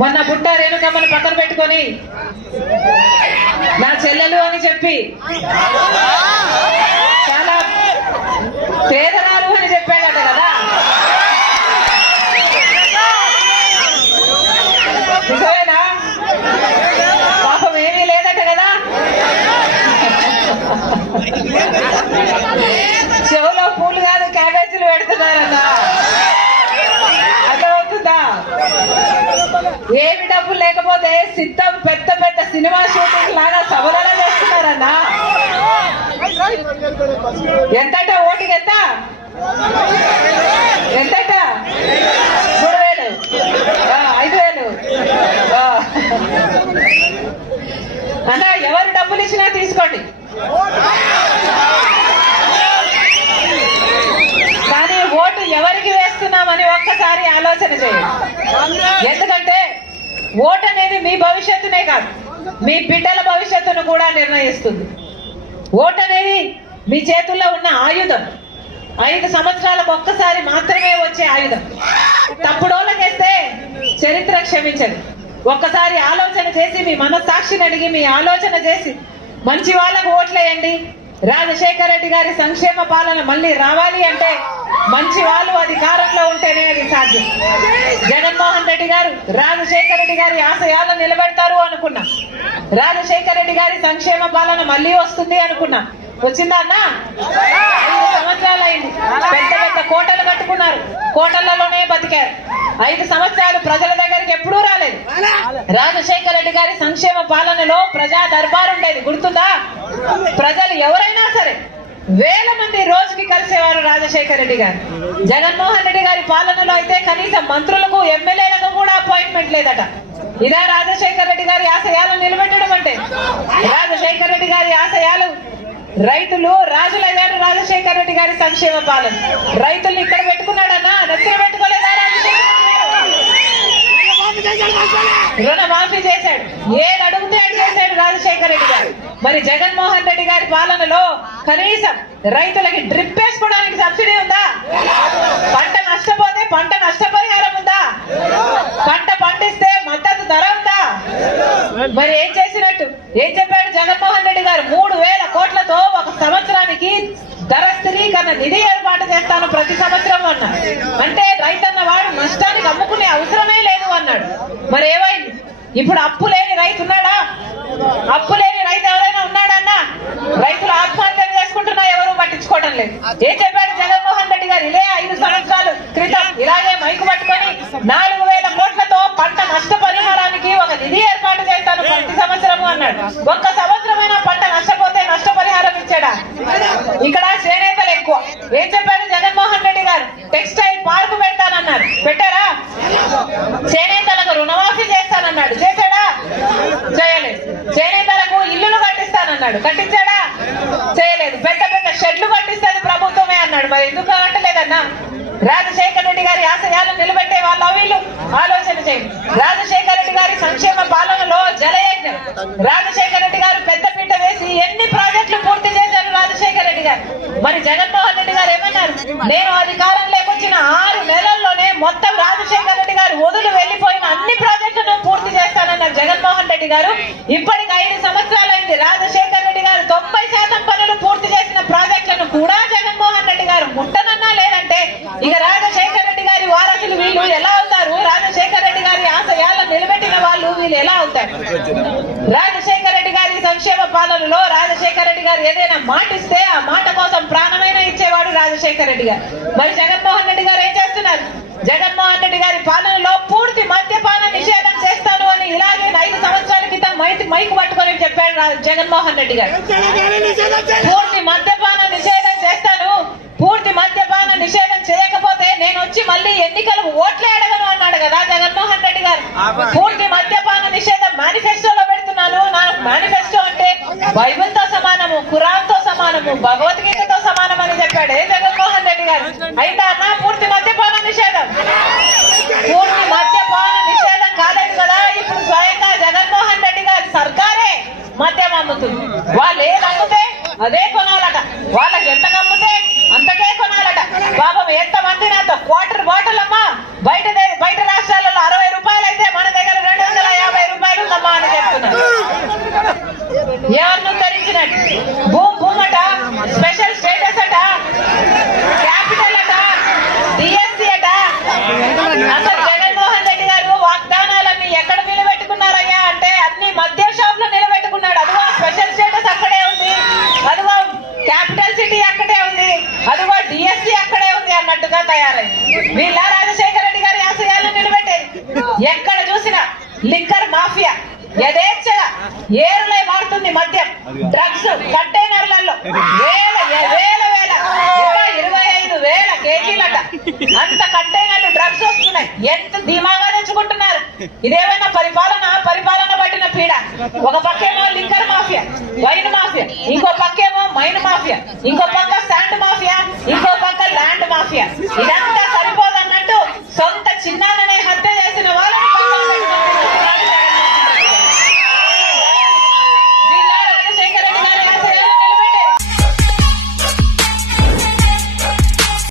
మొన్న బుట్ట రేణుకమ్మను పక్కన పెట్టుకొని నా చెల్లెలు అని చెప్పి చాలా పేదరాలు అని చెప్పాడట కదా నిజమేనా పాపం ఏమీ లేదట కదా చెవులో పూలు కాదు క్యాబేజీలు పెడుతున్నారన్న అర్థమవుతుందా ఏమి డబ్బులు లేకపోతే సిద్ధం పెద్ద పెద్ద సినిమా షూటింగ్ లాగా సభలలో చేస్తున్నారన్న? ఎంతట? ఓటికి ఎంత? ఎంతట? మూడు వేలు. ఐదు వేలు. అన్నా అన్న ఎవరు డబ్బులు ఇచ్చినా తీసుకోండి. కానీ ఓటు ఎవరికి వేస్తున్నామని ఒక్కసారి ఆలోచన చేయండి. ఎందుకంటే ఓటు అనేది మీ భవిష్యత్తునే కాదు. మీ బిడ్డల భవిష్యత్తును కూడా నిర్ణయిస్తుంది. ఓటు అనేది మీ చేతుల్లో ఉన్న ఆయుధం. ఐదు సంవత్సరాలకు ఒక్కసారి మాత్రమే వచ్చే ఆయుధం. తప్పుడోళ్ళకేస్తే చరిత్ర క్షమించదు. ఒక్కసారి ఆలోచన చేసి మీ మనస్సాక్షిని అడిగి మీ ఆలోచన చేసి మంచి వాళ్ళకు ఓట్లేయండి. రాజశేఖర రెడ్డి గారి సంక్షేమ పాలన మళ్ళీ రావాలి అంటే మంచి వాళ్ళు అధికారంలో ఉంటేనే అది సాధ్యం. జగన్మోహన్ రెడ్డి గారు రాజశేఖర రెడ్డి గారి ఆశయాలను నిలబెడతారు అనుకున్నా. రాజశేఖర రెడ్డి గారి సంక్షేమ పాలన మళ్ళీ వస్తుంది అనుకున్నా. వచ్చిందా అన్న? ఐదు సంవత్సరాలు అయింది పెద్ద పెద్ద కోటలు కట్టుకున్నారు. కోటలలోనే బతికారు. ఐదు సంవత్సరాలు ప్రజల దగ్గర రాలేదు రాజశేఖర రెడ్డి గారి సంక్షేమ పాలనలో ప్రజా దర్బార్ ఉండేది గుర్తుందా? ప్రజలు ఎవరైనా సరే వేల మంది రోజుకి కలిసేవారు రాజశేఖర రెడ్డి గారు. జగన్మోహన్ రెడ్డి గారి పాలనలో అయితే కనీసం మంత్రులకు ఎమ్మెల్యేలకు కూడా అపాయింట్మెంట్ లేదట. ఇదా రాజశేఖర రెడ్డి గారి ఆశయాలను నిలబెట్టడం అంటే రాజశేఖర రెడ్డి గారి ఆశయాలు రైతులు రాజులయ్యారు రాజశేఖర రెడ్డి గారి సంక్షేమ పాలన. రైతుల్ని ఇక్కడ పెట్టుకున్నాడన్నా నెత్తిన పెట్టుకోలేదా రాజశేఖర రుణమాఫీ చేశాడు. ఏది అడుగుతే చేశాడు రాజశేఖర రెడ్డి గారు. మరి జగన్మోహన్ రెడ్డి గారి పాలనలో కనీసం రైతులకి డ్రిప్ వేసుకోవడానికి సబ్సిడీ ఉందా? పంట నష్టపోతే పంట నష్టపరిహారం ఉందా? పంట పండిస్తే మద్దతు ధర ఉందా? మరి ఏం చేసినట్టు? ఏం చెప్పాడు జగన్మోహన్ రెడ్డి గారు? మూడు వేల కోట్లతో ఒక సంవత్సరానికి ధర స్థిరీకరణ నిధి ఏర్పాటు చేస్తాను ప్రతి సంవత్సరం అన్న. అంటే రైతన్న వాడు నష్టానికి అమ్ముకునే అవసరమే అన్నాడు. మరి ఏమైంది? ఇప్పుడు అప్పు లేని రైతు ఉన్నాడా? అప్పు లేని రైతు ఎవరైనా ఉన్నాడన్నా రైతులు ఆత్మహత్యలు చేసుకుంటున్నా ఎవరు పట్టించుకోవడం లేదు. ఏం చెప్పాడు జగన్మోహన్ రెడ్డి గారు? ఇదే ఐదు సంవత్సరాలు క్రితం ఇలాగే మైకు పట్టుకొని నాలుగు వేల కోట్లతో పంట నష్ట పరిహారానికి ఒక నిధి ఏర్పాటు చేస్తాను ప్రతి సంవత్సరము అన్నాడు. ఒక్క సంవత్సరమైనా పంట నష్టపోతే నష్టపరిహారం ఇచ్చాడా? ఇక్కడ చేనేతలు ఎక్కువ. ఏం చెప్పారు జగన్మోహన్ రెడ్డి గారు టెక్స్టైల్ పార్క్ పెడతానన్నారు పెట్టారా చేనేతలకు రుణమాఫీ చేస్తానన్నాడు చేశాడా చేయలేదు చేనేతలకు ఇల్లులు అన్నాడు. కట్టించాడా? చేయలేదు. పెద్ద పెద్ద షెడ్లు కట్టిస్తుంది ప్రభుత్వమే అన్నాడు. మరి ఎందుకు కట్టలేదన్నా? రాజశేఖర రెడ్డి గారి ఆశయాలను నిలబెట్టే వాళ్ళ వీళ్ళు. ఆలోచన చేయండి. రాజశేఖర రెడ్డి గారి సంక్షేమ పాలనలో జలయజ్ఞం. రాజశేఖర రెడ్డి గారు పెద్ద పీట వేసి ఎన్ని ప్రాజెక్టులు పూర్తి చేశారు రాజశేఖర రెడ్డి గారు? మరి జగన్మోహన్ రెడ్డి గారు ఏమన్నారు? నేను అధికారం లేకొచ్చిన ఆరు నెలల్లోనే మొత్తం రాజశేఖర రెడ్డి గారు వదులు వెళ్ళిపోయిన అన్ని ప్రాజెక్టులను పూర్తి చేస్తానన్నారు జగన్మోహన్ రెడ్డి గారు. ఇప్పటికి ఐదు సంవత్సరాలైంది రాజశేఖర శాతం పనులు పూర్తి చేసిన ప్రాజెక్టులను కూడా జగన్మోహన్ రెడ్డి గారు ముట్టనన్నా లేదంటే ఇక రాజశేఖర రెడ్డి గారి వారసులు వీళ్ళు ఎలా అవుతారు? రాజశేఖర రెడ్డి గారి ఆశయాలను నిలబెట్టిన వాళ్ళు వీళ్ళు ఎలా అవుతారు? రాజశేఖర రెడ్డి గారి సంక్షేమ పాలనలో రాజశేఖర రెడ్డి గారు ఏదైనా మాట ఇస్తే ఆ మాట కోసం ప్రాణమైన ఇచ్చేవాడు రాజశేఖర రెడ్డి గారు. మరి జగన్మోహన్ రెడ్డి గారు ఏం చేస్తున్నారు? జగన్మోహన్ రెడ్డి గారి పాలనలో పూర్తి మద్యపాన నిషేధం చేస్తాను అని ఇలాగే ఐదు సంవత్సరాల క్రితం మైక్ మైకు పట్టుకొని చెప్పాడు రా- జగన్మోహన్ రెడ్డి గారు. పూర్తి మద్యపాన నిషేధం చేస్తాను. పూర్తి మద్యపాన నిషేధం చేయకపోతే నేను వచ్చి మళ్ళీ ఎన్నికలకు ఓట్లే అడగను అన్నాడు కదా జగన్మోహన్ రెడ్డి గారు. పూర్తి మద్యపాన నిషేధం మేనిఫెస్టోలో పెడుతున్నాను. నా మేనిఫెస్టో అంటే బైబిల్తో సమానము ఖురాన్తో సమానము భగవద్గీతతో సమానం అని చెప్పాడు. ఏ జగన్మోహన్ రెడ్డి గారు? అయితే అన్న పూర్తి మద్యపాన నిషేధం. పూర్తి మద్యపాన నిషేధం కాలేదు కదా. ఇప్పుడు స్వయంగా మద్యం అమ్ముతుంది. వాళ్ళు ఏది అమ్ముతే అదే కొనాలట. వాళ్ళకి ఎంత అమ్ముతే అంతకే కొనాలట. పాపం ఎంతమంది నాతో క్వార్టర్ బాటిల్ అమ్మా. బయట బయట రాష్ట్రాలలో అరవై రూపాయలు అయితే మన దగ్గర రెండు వందల యాభై రూపాయలు ఉందమ్మా అని చెప్తున్నారు. ఎవరిని ధరించినట్టు. భూమి భూమట స్పెషల్ స్టేటస్ అట క్యాపిటల్ అట డిఎస్సీ అట అందరు వీళ్ళ రాజశేఖర రెడ్డి గారి ఆశయాలను నిలబెట్టేది ఎక్కడ చూసినా లిక్కర్ మాఫియా యథేచ్ఛగా ఏరులై మారుతుంది మద్యం డ్రగ్స్ కంటైనర్లలో. వేల వేల వేల ఇరవై ఐదు వేల కేజీలట. అంత కంటైనర్లు డ్రగ్స్ వస్తున్నాయి. ఎంత ధీమాగా తెచ్చుకుంటున్నారు? ఇదేమైనా పరిపాలన పరిపాలన పట్టిన పీడ? ఒక పక్కేమో లింకర్ మాఫియా వైన్ మాఫియా ఇంకో పక్కేమో మైన్ మాఫియా ఇంకో పక్క శాండ్ మాఫియా ఇంకో పక్క ల్యాండ్ మాఫియా. ఇలా చిన్నాన్ననే హత్య